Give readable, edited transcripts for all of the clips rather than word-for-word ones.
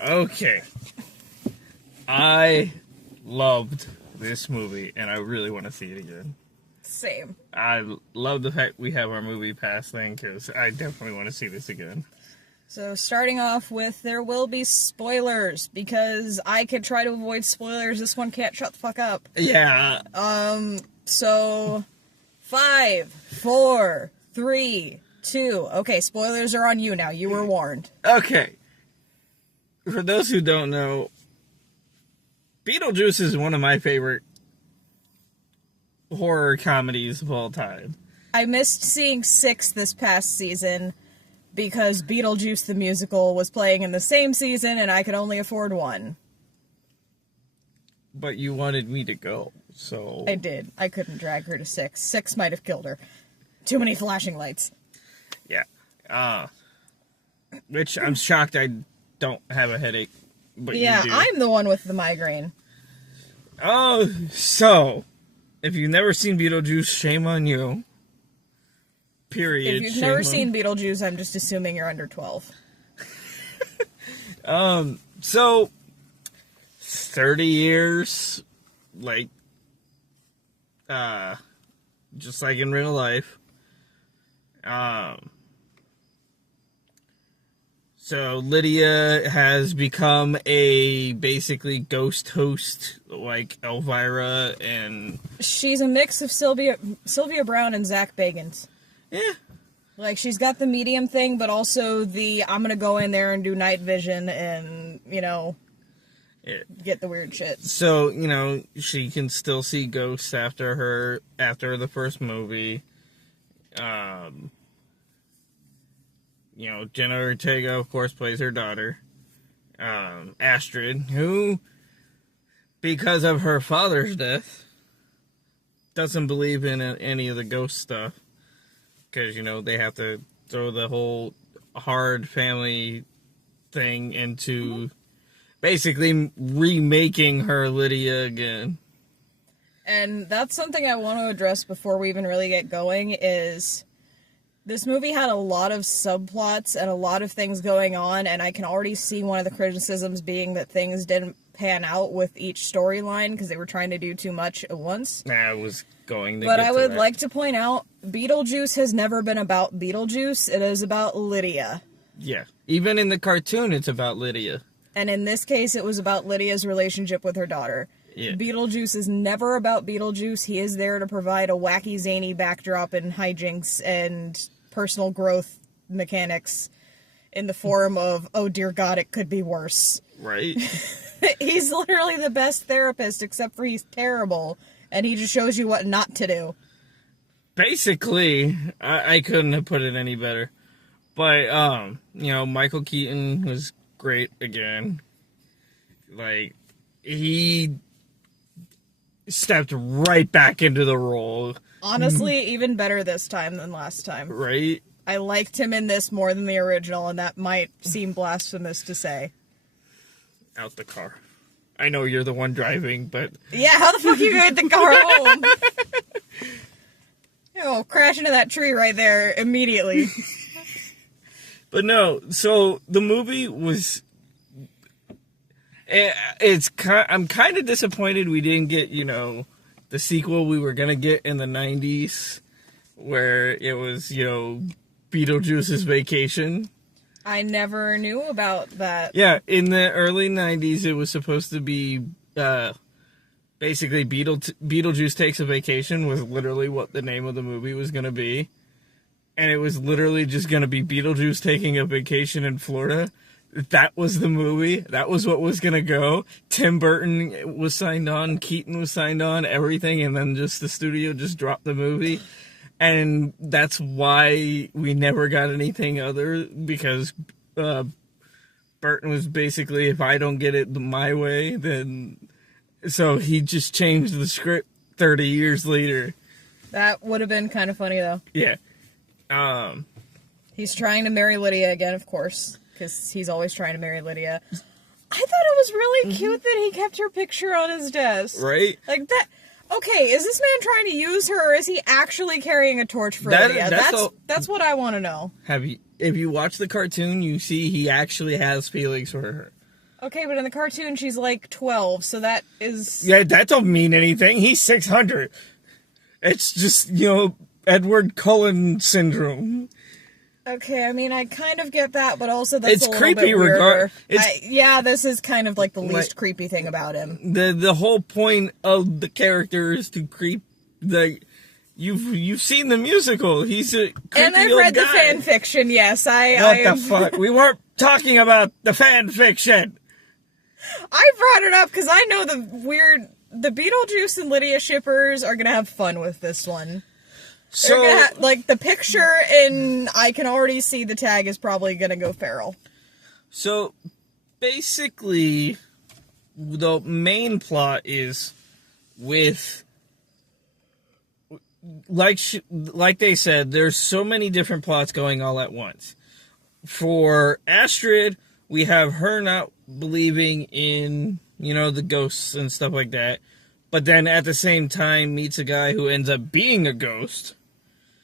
Okay. I loved this movie, and I really want to see it again. Same. I love the fact we have our movie pass thing, because I definitely want to see this again. So, starting off with, there will be spoilers, because I could try to avoid spoilers, this one can't shut the fuck up. Yeah. So, 5, 4, 3, 2. Okay, spoilers are on you now. You were warned. Okay. For those who don't know, Beetlejuice is one of my favorite horror comedies of all time. I missed seeing 6 this past season because Beetlejuice the musical was playing in the same season and I could only afford 1. But you wanted me to go, so... I did. I couldn't drag her to 6. 6 might have killed her. Too many flashing lights. Yeah. Which I'm shocked I don't have a headache, but yeah, you do. I'm the one with the migraine. Oh, so... If you've never seen Beetlejuice, shame on you. Period. If you've never seen Beetlejuice, I'm just assuming you're under 12. So, 30 years, like, just like in real life. So Lydia has become a basically ghost host, like Elvira, and she's a mix of Sylvia Brown and Zach Bagans. yeah, like she's got the medium thing, but also the I'm gonna go in there and do night vision and get the weird shit. So she can still see ghosts after the first movie. Jenna Ortega, of course, plays her daughter, Astrid, who, because of her father's death, doesn't believe in any of the ghost stuff. Because, they have to throw the whole hard family thing into basically remaking her Lydia again. And that's something I want to address before we even really get going is... This movie had a lot of subplots and a lot of things going on, and I can already see one of the criticisms being that things didn't pan out with each storyline because they were trying to do too much at once. I was going to But get I to would that. like to point out, Beetlejuice has never been about Beetlejuice. It is about Lydia. Yeah. Even in the cartoon, it's about Lydia. And in this case, it was about Lydia's relationship with her daughter. Yeah. Beetlejuice is never about Beetlejuice. He is there to provide a wacky, zany backdrop and hijinks and... personal growth mechanics in the form of, oh dear God, it could be worse. Right. He's literally the best therapist, except for he's terrible, and he just shows you what not to do. Basically, I couldn't have put it any better. But, Michael Keaton was great again. Like, he stepped right back into the role. Honestly, even better this time than last time. Right? I liked him in this more than the original, and that might seem blasphemous to say. Out the car. I know you're the one driving, but... Yeah, how the fuck you get the car home? Crash into that tree right there immediately. But no, so the movie was... I'm kind of disappointed we didn't get, the sequel we were going to get in the 90s, where it was, Beetlejuice's Vacation. I never knew about that. Yeah, in the early 90s, it was supposed to be, basically Beetlejuice Takes a Vacation was literally what the name of the movie was going to be. And it was literally just going to be Beetlejuice taking a vacation in Florida. That was the movie. That was what was going to go. Tim Burton was signed on. Keaton was signed on. Everything. And then just the studio just dropped the movie. And that's why we never got anything other. Because Burton was basically, if I don't get it my way, then... So he just changed the script 30 years later. That would have been kind of funny, though. Yeah. He's trying to marry Lydia again, of course. Because he's always trying to marry Lydia. I thought it was really cute that he kept her picture on his desk. Right? Like that. Okay, is this man trying to use her, or is he actually carrying a torch for Lydia? That's what I want to know. If you watch the cartoon, you see he actually has feelings for her. Okay, but in the cartoon, she's like 12, so that is... Yeah, that don't mean anything. He's 600. It's just, Edward Cullen syndrome. Okay, I mean, I kind of get that, but also that's It's a little creepy bit weirder. Yeah, this is kind of like the least creepy thing about him. The whole point of the character is to creep the... You've seen the musical. He's a creepy And I've old read guy. the fan fiction, yes. What the fuck? We weren't talking about the fan fiction. I brought it up because I know the Beetlejuice and Lydia shippers are going to have fun with this one. So, They're gonna have, the picture in, I can already see the tag is probably gonna go feral. So, basically, the main plot is with, like they said, there's so many different plots going all at once. For Astrid, we have her not believing in, the ghosts and stuff like that, but then at the same time meets a guy who ends up being a ghost.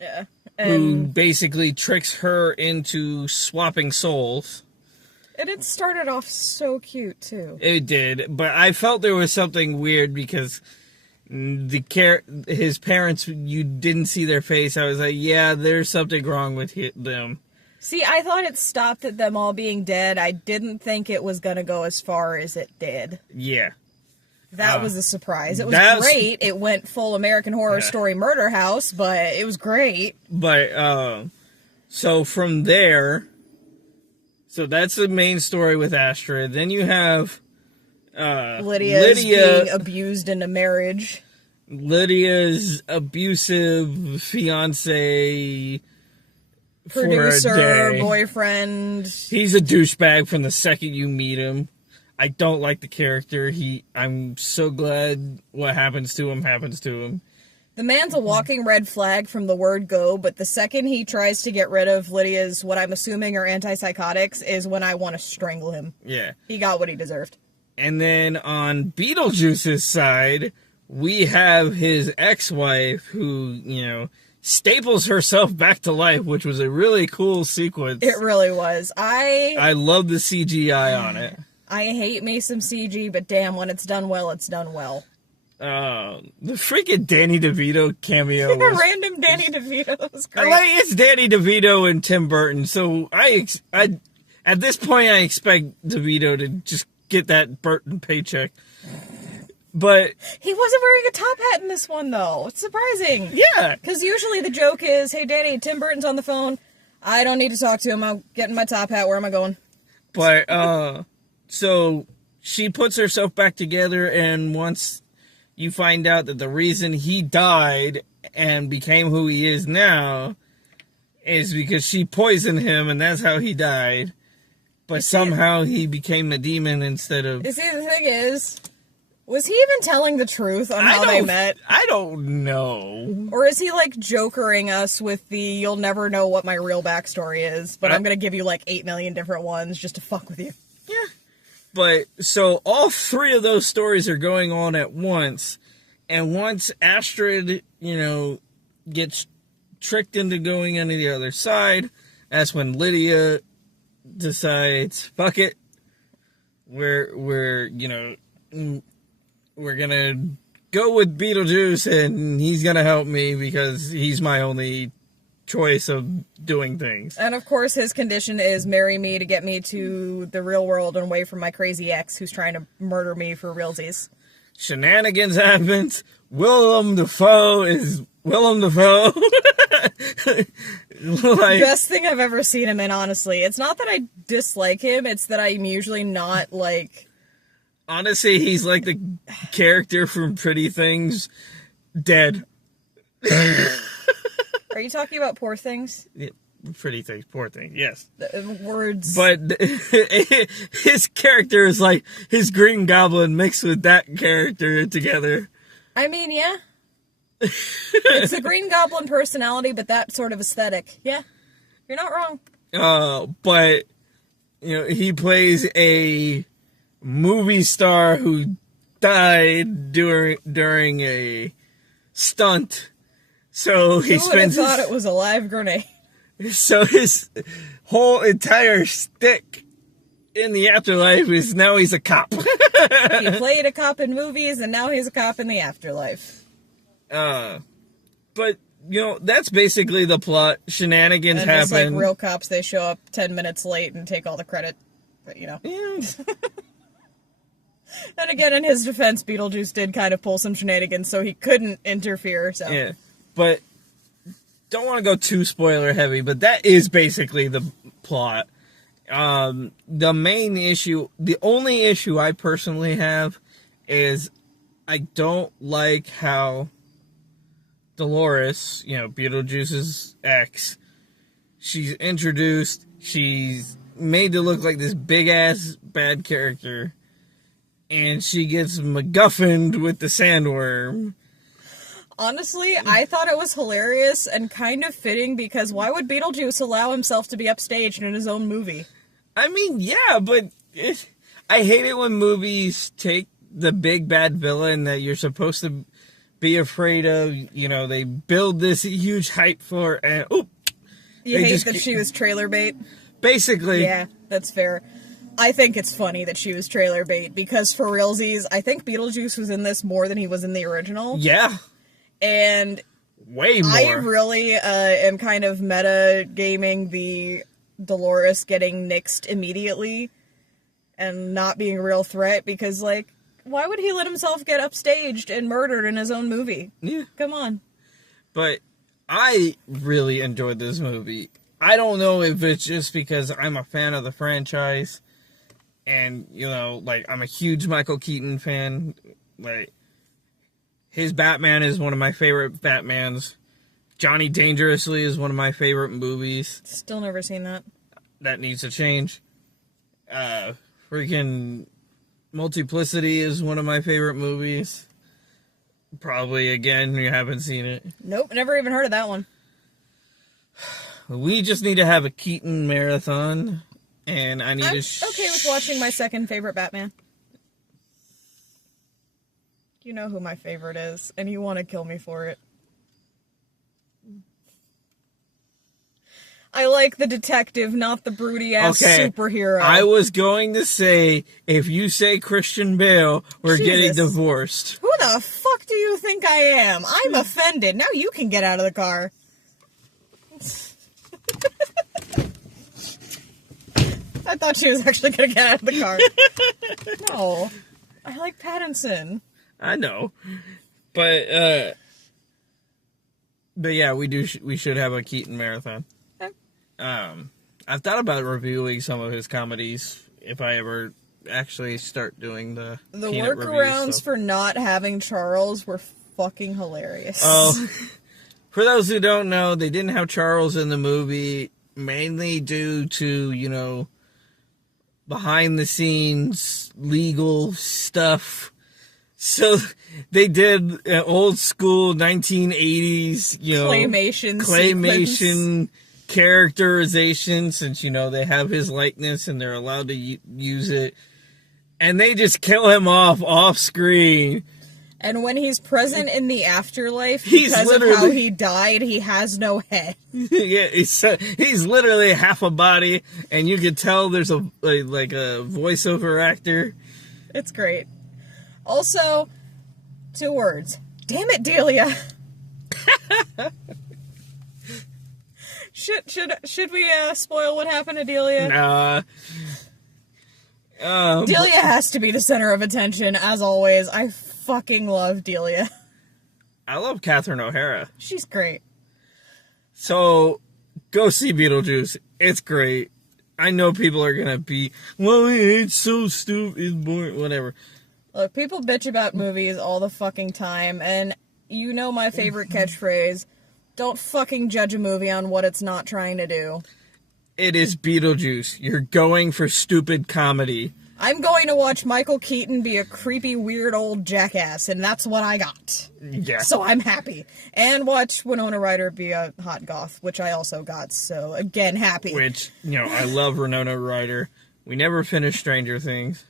Yeah. Who basically tricks her into swapping souls. And it started off so cute, too. It did, but I felt there was something weird because his parents, you didn't see their face. I was like, yeah, there's something wrong with them. See, I thought it stopped at them all being dead. I didn't think it was going to go as far as it did. Yeah. That was a surprise. It was great. It went full American Horror Story Murder House, but it was great. But, so from there, so that's the main story with Astrid. Then you have, Lydia being abused into marriage. Lydia's abusive fiance, producer, boyfriend. He's a douchebag from the second you meet him. I don't like the character. I'm so glad what happens to him. The man's a walking red flag from the word go, but the second he tries to get rid of Lydia's, what I'm assuming are antipsychotics, is when I want to strangle him. Yeah. He got what he deserved. And then on Beetlejuice's side, we have his ex-wife who, staples herself back to life, which was a really cool sequence. It really was. I love the CGI on it. I hate me some CG, but damn, when it's done well, it's done well. The freaking Danny DeVito cameo. Random Danny DeVito was great. It's Danny DeVito and Tim Burton, so I at this point I expect DeVito to just get that Burton paycheck. But he wasn't wearing a top hat in this one, though. It's surprising. Yeah. Because usually the joke is, hey, Danny, Tim Burton's on the phone. I don't need to talk to him. I'm getting my top hat. Where am I going? But, so she puts herself back together, and once you find out that the reason he died and became who he is now is because she poisoned him, and that's how he died. But somehow he became a demon instead of... See, the thing is, was he even telling the truth on how they met? I don't know. Or is he, jokering us with the, you'll never know what my real backstory is, but I'm going to give you, 8 million different ones just to fuck with you. Yeah. But, so, all three of those stories are going on at once, and once Astrid, gets tricked into going on the other side, that's when Lydia decides, fuck it, we're gonna go with Beetlejuice, and he's gonna help me because he's my only choice of doing things. And of course his condition is marry me to get me to the real world and away from my crazy ex who's trying to murder me for realsies. Shenanigans happens. Willem Dafoe is Willem Dafoe. Best thing I've ever seen him in, honestly. It's not that I dislike him, it's that I'm usually not honestly, he's like the character from Pretty Things dead. Are you talking about Poor Things? Yeah, Pretty Things, Poor Things, yes. The words. But his character is like his Green Goblin mixed with that character together. I mean, yeah. It's a Green Goblin personality, but that sort of aesthetic. Yeah, you're not wrong. But, he plays a movie star who died during a stunt. So he spends. Who would have thought it was a live grenade? So his whole entire stick in the afterlife is now he's a cop. He played a cop in movies, and now he's a cop in the afterlife. But, that's basically the plot. Shenanigans and happen. Just like real cops, they show up 10 minutes late and take all the credit. But, Yeah. Then again, in his defense, Beetlejuice did kind of pull some shenanigans, so he couldn't interfere, so. Yeah. But, don't want to go too spoiler heavy, but that is basically the plot. The main issue, the only issue I personally have is I don't like how Dolores, Beetlejuice's ex, she's introduced, she's made to look like this big-ass bad character, and she gets MacGuffined with the sandworm. Honestly, I thought it was hilarious and kind of fitting, because why would Beetlejuice allow himself to be upstaged in his own movie? I mean, yeah, but I hate it when movies take the big bad villain that you're supposed to be afraid of. They build this huge hype for, and You hate that she was trailer bait? Basically. Yeah, that's fair. I think it's funny that she was trailer bait, because for realsies, I think Beetlejuice was in this more than he was in the original. Yeah. And way more. I really am kind of meta gaming the Dolores getting nixed immediately and not being a real threat, because, why would he let himself get upstaged and murdered in his own movie? Yeah. Come on. But I really enjoyed this movie. I don't know if it's just because I'm a fan of the franchise and, I'm a huge Michael Keaton fan. His Batman is one of my favorite Batmans. Johnny Dangerously is one of my favorite movies. Still never seen that. That needs to change. Freaking Multiplicity is one of my favorite movies. Probably, again, you haven't seen it. Nope, never even heard of that one. We just need to have a Keaton marathon, and I need I'm to... okay with watching my second favorite Batman. You know who my favorite is, and you want to kill me for it. I like the detective, not the broody-ass superhero. I was going to say, if you say Christian Bale, we're getting divorced. Who the fuck do you think I am? I'm offended. Now you can get out of the car. I thought she was actually going to get out of the car. No. I like Pattinson. I know. But yeah, we should have a Keaton marathon. Okay. I've thought about reviewing some of his comedies if I ever actually start doing the workarounds for not having Charles were fucking hilarious. Oh, for those who don't know, they didn't have Charles in the movie mainly due to, behind the scenes legal stuff. So they did an old school 1980s, claymation characterization, since, they have his likeness and they're allowed to use it. And they just kill him off screen. And when he's present in the afterlife, because of how he died, he has no head. Yeah, he's literally half a body, and you can tell there's a voiceover actor. It's great. Also, 2 words. Damn it, Delia. Should we spoil what happened to Delia? Nah. Delia has to be the center of attention, as always. I fucking love Delia. I love Catherine O'Hara. She's great. So, go see Beetlejuice. It's great. I know people are gonna be, well, it's so stupid, it's boring, whatever. Look, people bitch about movies all the fucking time, and you know my favorite catchphrase, don't fucking judge a movie on what it's not trying to do. It is Beetlejuice. You're going for stupid comedy. I'm going to watch Michael Keaton be a creepy, weird old jackass, and that's what I got. Yeah. So I'm happy. And watch Winona Ryder be a hot goth, which I also got, so again, happy. Which, I love Winona Ryder. We never finished Stranger Things.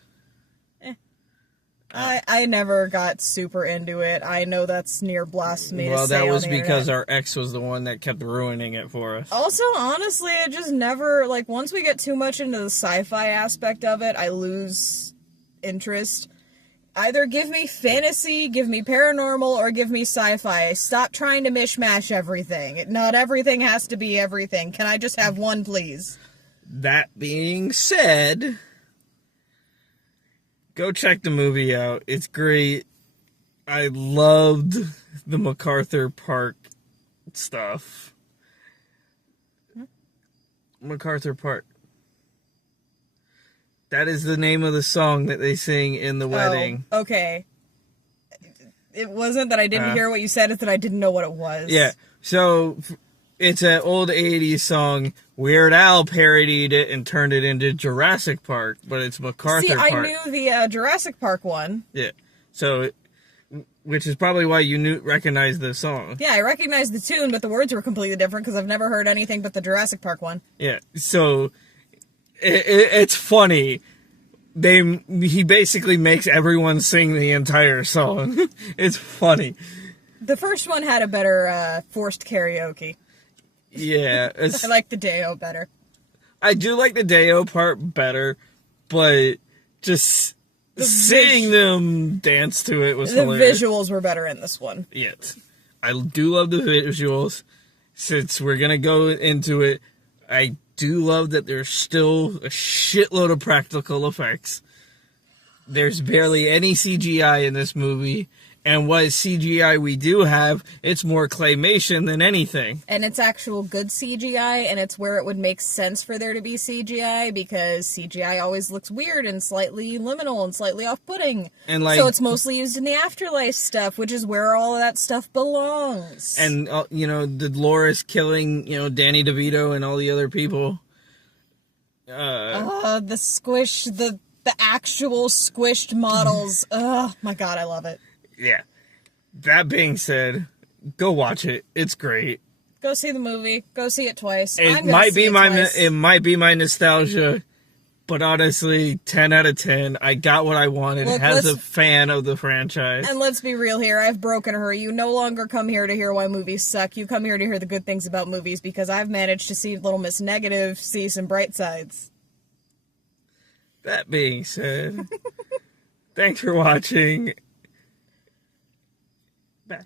I never got super into it. I know that's near blasphemy to say Well, that was on the because internet. our ex was the one that kept ruining it for us. Also, honestly, it just never, like, once we get too much into the sci-fi aspect of it, I lose interest. Either give me fantasy, give me paranormal, or give me sci-fi. Stop trying to mishmash everything. Not everything has to be everything. Can I just have one, please? That being said, go check the movie out. It's great. I loved the MacArthur Park stuff. MacArthur Park. That is the name of the song that they sing in the wedding. Oh, okay. It wasn't that I didn't hear what you said, it's that I didn't know what it was. Yeah. So it's an old 80s song. Weird Al parodied it and turned it into Jurassic Park, but it's MacArthur Park. See, I knew the Jurassic Park one. Yeah. So, which is probably why you recognized the song. Yeah, I recognized the tune, but the words were completely different because I've never heard anything but the Jurassic Park one. Yeah. So, it's funny. He basically makes everyone sing the entire song. It's funny. The first one had a better forced karaoke. Yeah. I like the Deo better. I do like the Deo part better, but just seeing them dance to it was hilarious. The visuals were better in this one. Yes. I do love the visuals. Since we're going to go into it, I do love that there's still a shitload of practical effects. There's barely any CGI in this movie. And what CGI we do have, it's more claymation than anything. And it's actual good CGI, and it's where it would make sense for there to be CGI, because CGI always looks weird and slightly liminal and slightly off-putting. And so it's mostly used in the afterlife stuff, which is where all of that stuff belongs. And, Dolores killing, Danny DeVito and all the other people. The squish, the actual squished models. Oh my god, I love it. Yeah. That being said, go watch it. It's great. Go see the movie. Go see it twice. It might be my nostalgia, but honestly, 10 out of 10. I got what I wanted Look, as a fan of the franchise. And let's be real here. I've broken her. You no longer come here to hear why movies suck. You come here to hear the good things about movies, because I've managed to see Little Miss Negative, see some bright sides. That being said, thanks for watching. Bye.